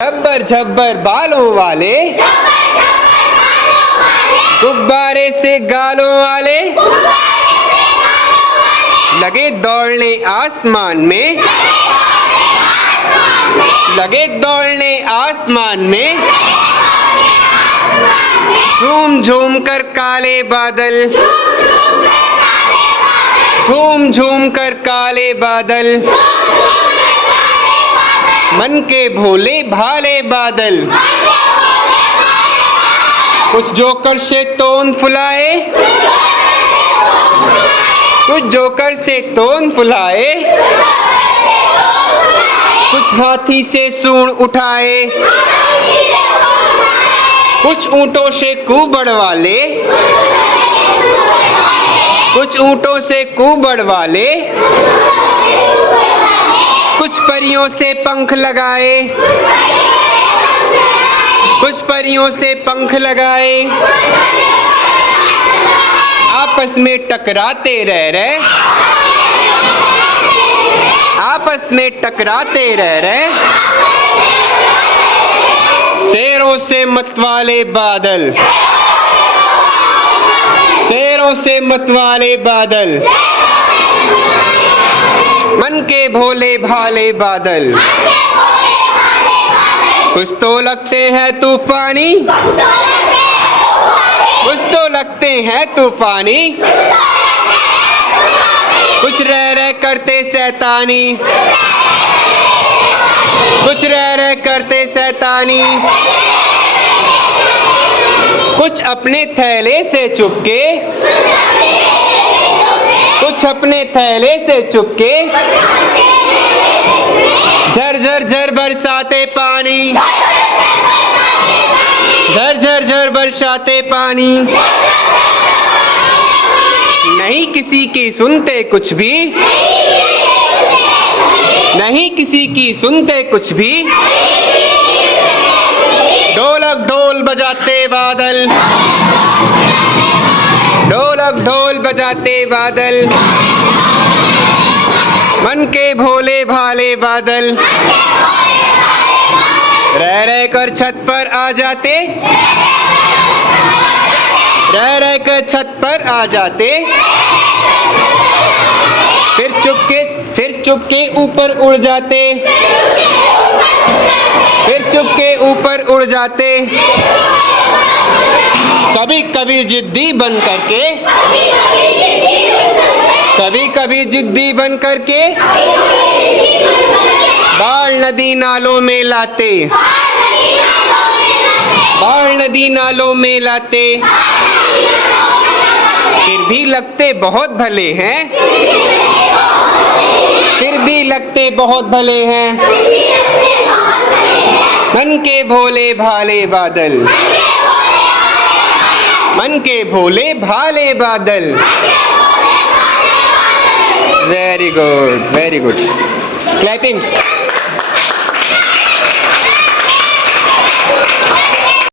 झब्बर झब्बर बालों वाले, गुब्बारे से गालों वाले, लगे दौड़ने आसमान में, लगे दौड़ने आसमान में, झूम झूम कर काले बादल, झूम झूम कर काले बादल, मन के भोले भाले बादल। कुछ जोकर से तोन फुलाए, कुछ जोकर से तोन फुलाए, कुछ हाथी से सूंड उठाए, कुछ ऊंटों से कुबड़ वाले, कुछ ऊंटों से कुबड़ वाले, कुछ परियों से पंख लगाए, कुछ परियों से पंख लगाए, आपस में टकराते रह रहे, आपस में टकराते रह रहे, शेरों से मतवाले बादल, शेरों से मतवाले बादल, मन के भोले भाले बादल। कुछ तो लगते हैं तूफानी, कुछ तो लगते हैं तूफानी, कुछ रह रह करते शैतानी, कुछ रह रह करते शैतानी, कुछ अपने थैले से चुपके, कुछ अपने थैले से चुपके, झर झर झर बरसाते पानी, झर झर झर बरसाते पानी, नहीं किसी की सुनते कुछ भी, नहीं किसी की सुनते कुछ भी, ढोलक ढोल बजाते बादल, ढोलक ढोल बजाते बादल, मन के भोले भाले बादल। रह रह कर छत पर आ जाते, रह रह कर छत पर आ जाते, फिर चुपके ऊपर उड़ जाते, फिर चुपके ऊपर उड़ जाते, कभी कभी जिद्दी बन करके, कभी कभी जिद्दी बन करके, बाढ़ नदी नालों में लाते, बाढ़ नदी नालों में लाते, फिर भी लगते बहुत भले हैं, फिर भी लगते बहुत भले हैं, मन के भोले भाले बादल, मन के भोले भाले बादल। Very good, very good, clapping.